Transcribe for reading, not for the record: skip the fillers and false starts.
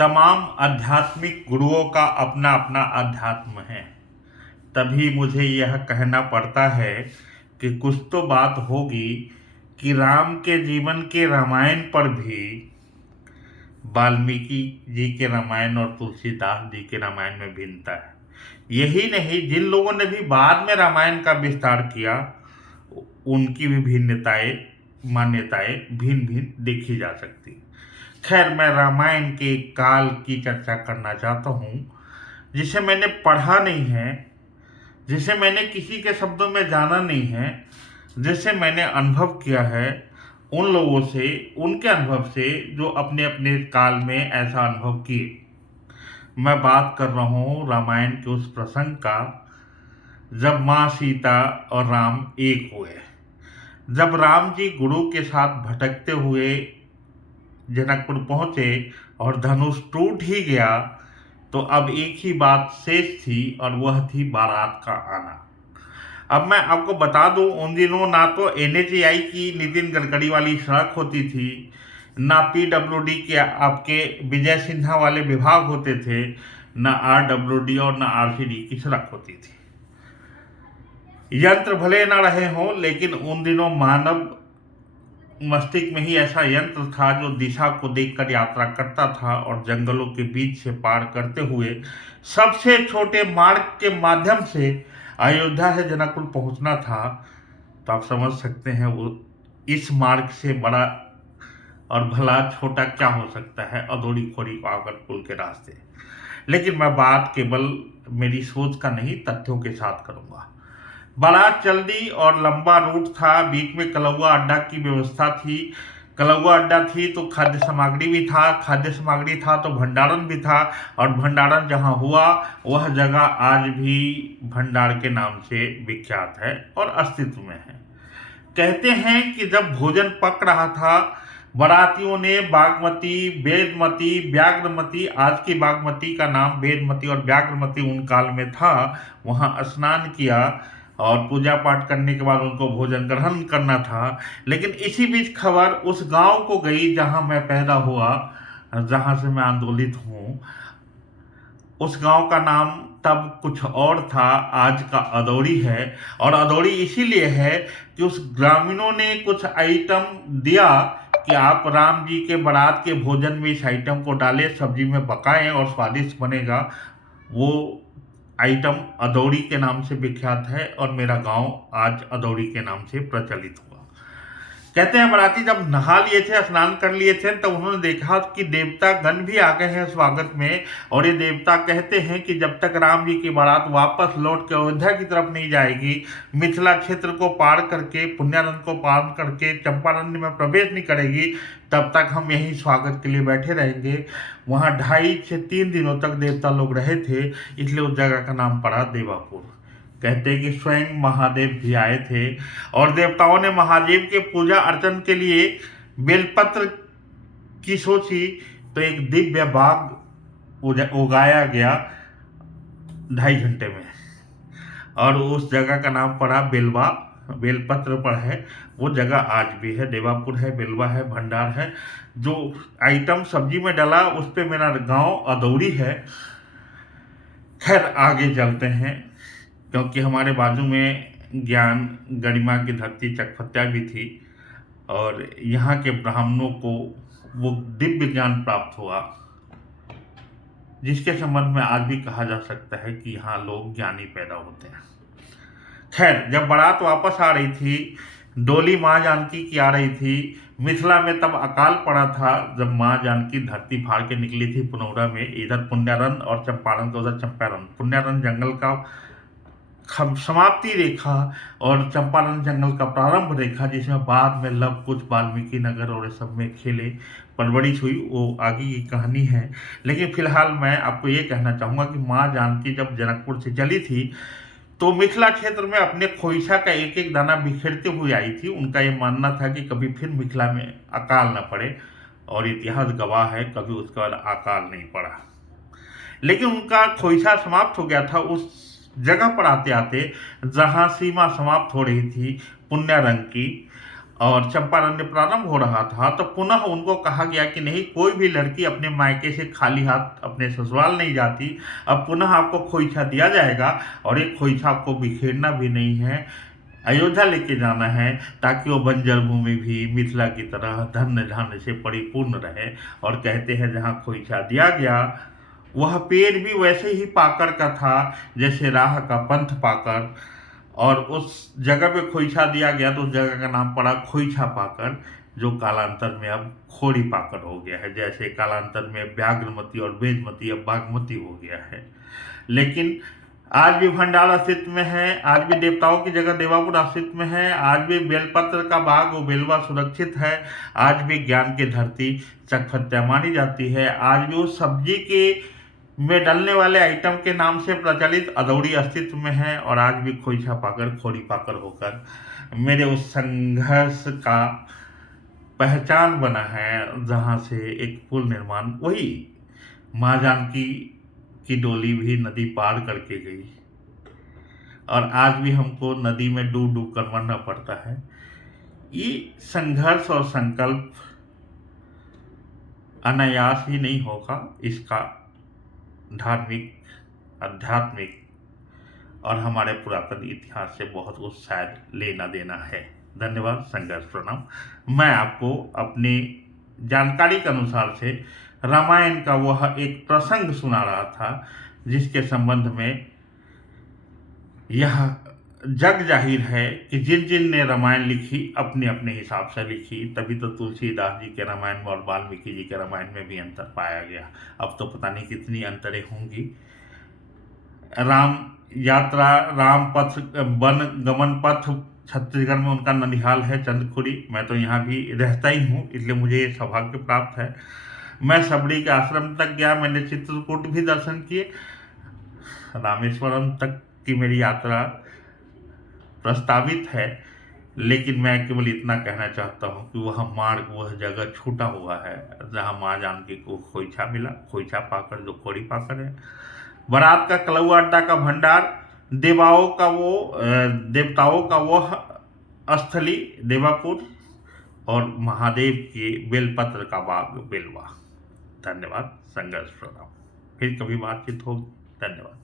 तमाम आध्यात्मिक गुरुओं का अपना अपना अध्यात्म है। तभी मुझे यह कहना पड़ता है कि कुछ तो बात होगी कि राम के जीवन के रामायण पर भी वाल्मीकि जी के रामायण और तुलसीदास जी के रामायण में भिन्नता है। यही नहीं, जिन लोगों ने भी बाद में रामायण का विस्तार किया उनकी भी भिन्नताएं, मान्यताएं भिन्न भिन्न देखी जा सकती। खैर, मैं रामायण के काल की चर्चा करना चाहता हूँ जिसे मैंने पढ़ा नहीं है, जिसे मैंने किसी के शब्दों में जाना नहीं है, जिसे मैंने अनुभव किया है उन लोगों से, उनके अनुभव से जो अपने अपने काल में ऐसा अनुभव किए। मैं बात कर रहा हूँ रामायण के उस प्रसंग का जब माँ सीता और राम एक हुए। जब राम जी गुरु के साथ भटकते हुए जनकपुर पहुंचे और धनुष टूट ही गया तो अब एक ही बात शेष थी और वह थी बारात का आना। अब मैं आपको बता दूं, उन दिनों ना तो NHAI की नितिन गडकरी वाली सड़क होती थी, ना PWD के आपके विजय सिन्हा वाले विभाग होते थे, ना RWD और ना RCD की सड़क होती थी। यंत्र भले ना रहे हों, लेकिन उन दिनों मानव मस्तिष्क में ही ऐसा यंत्र था जो दिशा को देखकर यात्रा करता था और जंगलों के बीच से पार करते हुए सबसे छोटे मार्ग के माध्यम से अयोध्या से जनकपुर पहुंचना था। तो आप समझ सकते हैं वो इस मार्ग से बड़ा और भला छोटा क्या हो सकता है, अधूरी खोरी पाकर पुल के रास्ते। लेकिन मैं बात केवल मेरी सोच का नहीं, तथ्यों के साथ करूंगा। बारात चल दी और लंबा रूट था, बीच में कलौआ अड्डा की व्यवस्था थी। कलौआ अड्डा थी तो खाद्य सामग्री भी था, खाद्य सामग्री था तो भंडारण भी था, और भंडारण जहां हुआ वह जगह आज भी भंडार के नाम से विख्यात है और अस्तित्व में है। कहते हैं कि जब भोजन पक रहा था, बारातियों ने बागमती, वेदमती, व्याघ्रमती, आज की बागमती का नाम वेदमती और व्याघ्रमती उन काल में था, वहां स्नान किया और पूजा पाठ करने के बाद उनको भोजन ग्रहण करना था। लेकिन इसी बीच खबर उस गांव को गई जहां मैं पैदा हुआ, जहां से मैं आंदोलित हूं। उस गांव का नाम तब कुछ और था, आज का अदौरी है। और अदौरी इसीलिए है कि उस ग्रामीणों ने कुछ आइटम दिया कि आप राम जी के बारात के भोजन में इस आइटम को डालें, सब्जी में पकाएं और स्वादिष्ट बनेगा। वो आइटम अदौरी के नाम से विख्यात है और मेरा गांव आज अदौरी के नाम से प्रचलित हुआ। कहते हैं बाराती जब नहा लिए थे, स्नान कर लिए थे, तब उन्होंने देखा कि देवता गण भी आ गए हैं स्वागत में। और ये देवता कहते हैं कि जब तक राम जी की बारात वापस लौट के अयोध्या की तरफ नहीं जाएगी, मिथिला क्षेत्र को पार करके, पुण्यारण्य को पार करके चंपारण्य में प्रवेश नहीं करेगी, तब तक हम यहीं स्वागत के लिए बैठे रहेंगे। वहाँ 2.5 से 3 दिनों तक देवता लोग रहे थे, इसलिए उस जगह का नाम पड़ा देवापुर। कहते हैं कि स्वयं महादेव भी आए थे और देवताओं ने महादेव के पूजा अर्चन के लिए बेलपत्र की सोची तो एक दिव्य बाग उगाया गया 2.5 घंटे में, और उस जगह का नाम पड़ा बेलवा। बेलपत्र पर है, वो जगह आज भी है, देवापुर है, बेलवा है, भंडार है। जो आइटम सब्जी में डाला उस पे मेरा गांव अदौरी है। खैर, आगे चलते हैं, क्योंकि हमारे बाजू में ज्ञान गरिमा की धरती चकफत्या भी थी और यहाँ के ब्राह्मणों को वो दिव्य ज्ञान प्राप्त हुआ जिसके संबंध में आज भी कहा जा सकता है कि यहाँ लोग ज्ञानी पैदा होते हैं। खैर, जब बारात वापस आ रही थी, डोली माँ जानकी की आ रही थी। मिथिला में तब अकाल पड़ा था जब माँ जानकी धरती फाड़ के निकली थी पुनौरा में। इधर पुण्यारन और चंपारण, तो उधर चंपारण। पुण्यारन जंगल का समाप्ति रेखा और चंपारण जंगल का प्रारंभ रेखा, जिसमें बाद में लव कुछ वाल्मीकि नगर और सब में खेले परवरिश हुई, वो आगे की कहानी है। लेकिन फिलहाल मैं आपको ये कहना चाहूँगा कि माँ जानकी जब जनकपुर से चली थी तो मिथिला क्षेत्र में अपने खोइछा का एक एक दाना बिखेरते हुए आई थी। उनका ये मानना था कि कभी फिर मिथिला में अकाल न पड़े, और इतिहास गवाह है कभी उसके बाद अकाल नहीं पड़ा। लेकिन उनका खोइछा समाप्त हो गया था उस जगह पर आते आते जहां सीमा समाप्त हो रही थी पुण्यारंग की। और चंपारण्य प्रारंभ हो रहा था, तो पुनः उनको कहा गया कि नहीं, कोई भी लड़की अपने मायके से खाली हाथ अपने ससुराल नहीं जाती। अब पुनः आपको खोइछा दिया जाएगा, और एक खोइछा आपको बिखेरना भी नहीं है, अयोध्या लेके जाना है, ताकि वो बंजर भूमि भी मिथिला की तरह धन्य धान्य से परिपूर्ण रहे। और कहते हैं जहाँ खोइछा दिया गया वह पेड़ भी वैसे ही पाकर का था जैसे राह का पंथ पाकर, और उस जगह पे खोइछा दिया गया तो उस जगह का नाम पड़ा खोइछा पाकर, जो कालांतर में अब खोरी पाकर हो गया है। जैसे कालांतर में व्याघ्रमती और बेजमती अब बागमती हो गया है। लेकिन आज भी भंडार अस्तित्व में है, आज भी देवताओं की जगह देवापुर अस्तित्व में है, आज भी बेलपत्र का बाग वो बेलवा सुरक्षित है, आज भी ज्ञान की धरती चकफत्या मानी जाती है, आज भी उस सब्जी के में डलने वाले आइटम के नाम से प्रचलित अदौड़ी अस्तित्व में है, और आज भी खोइछा पाकर खोरी पाकर होकर मेरे उस संघर्ष का पहचान बना है, जहाँ से एक पुल निर्माण, वही माँ जानकी की डोली भी नदी पार करके गई, और आज भी हमको नदी में डूब डूब कर मरना पड़ता है। ये संघर्ष और संकल्प अनायास ही नहीं होगा, इसका धार्मिक, आध्यात्मिक और हमारे पुरातन इतिहास से बहुत कुछ शायद लेना देना है। धन्यवाद, संघर्ष प्रणाम। मैं आपको अपनी जानकारी के अनुसार से रामायण का वह एक प्रसंग सुना रहा था, जिसके संबंध में यह जग जाहिर है कि जिन जिन ने रामायण लिखी अपने अपने हिसाब से लिखी, तभी तो तुलसीदास जी के रामायण में और वाल्मीकि जी के रामायण में भी अंतर पाया गया। अब तो पता नहीं कितनी अंतरें होंगी। राम यात्रा, राम पथ, वन गमन पथ, छत्तीसगढ़ में उनका ननिहाल है चंद्रखुरी। मैं तो यहाँ भी रहता ही हूँ, इसलिए मुझे ये सौभाग्य प्राप्त है। मैं सबरी के आश्रम तक गया, मैंने चित्रकूट भी दर्शन किए, रामेश्वरम तक की मेरी यात्रा प्रस्तावित है। लेकिन मैं केवल इतना कहना चाहता हूँ कि वह मार्ग, वह जगह छूटा हुआ है जहाँ माँ जानकी को खोइछा मिला, खोइछा पाकर जो खोरी पाकर है। बारात का कलौआ अड्डा का भंडार, देवताओं का वह स्थली देवापुर, और महादेव के बेलपत्र का बाग बेलवा। धन्यवाद, संघर्ष प्रणाम। फिर कभी बातचीत होगी। धन्यवाद।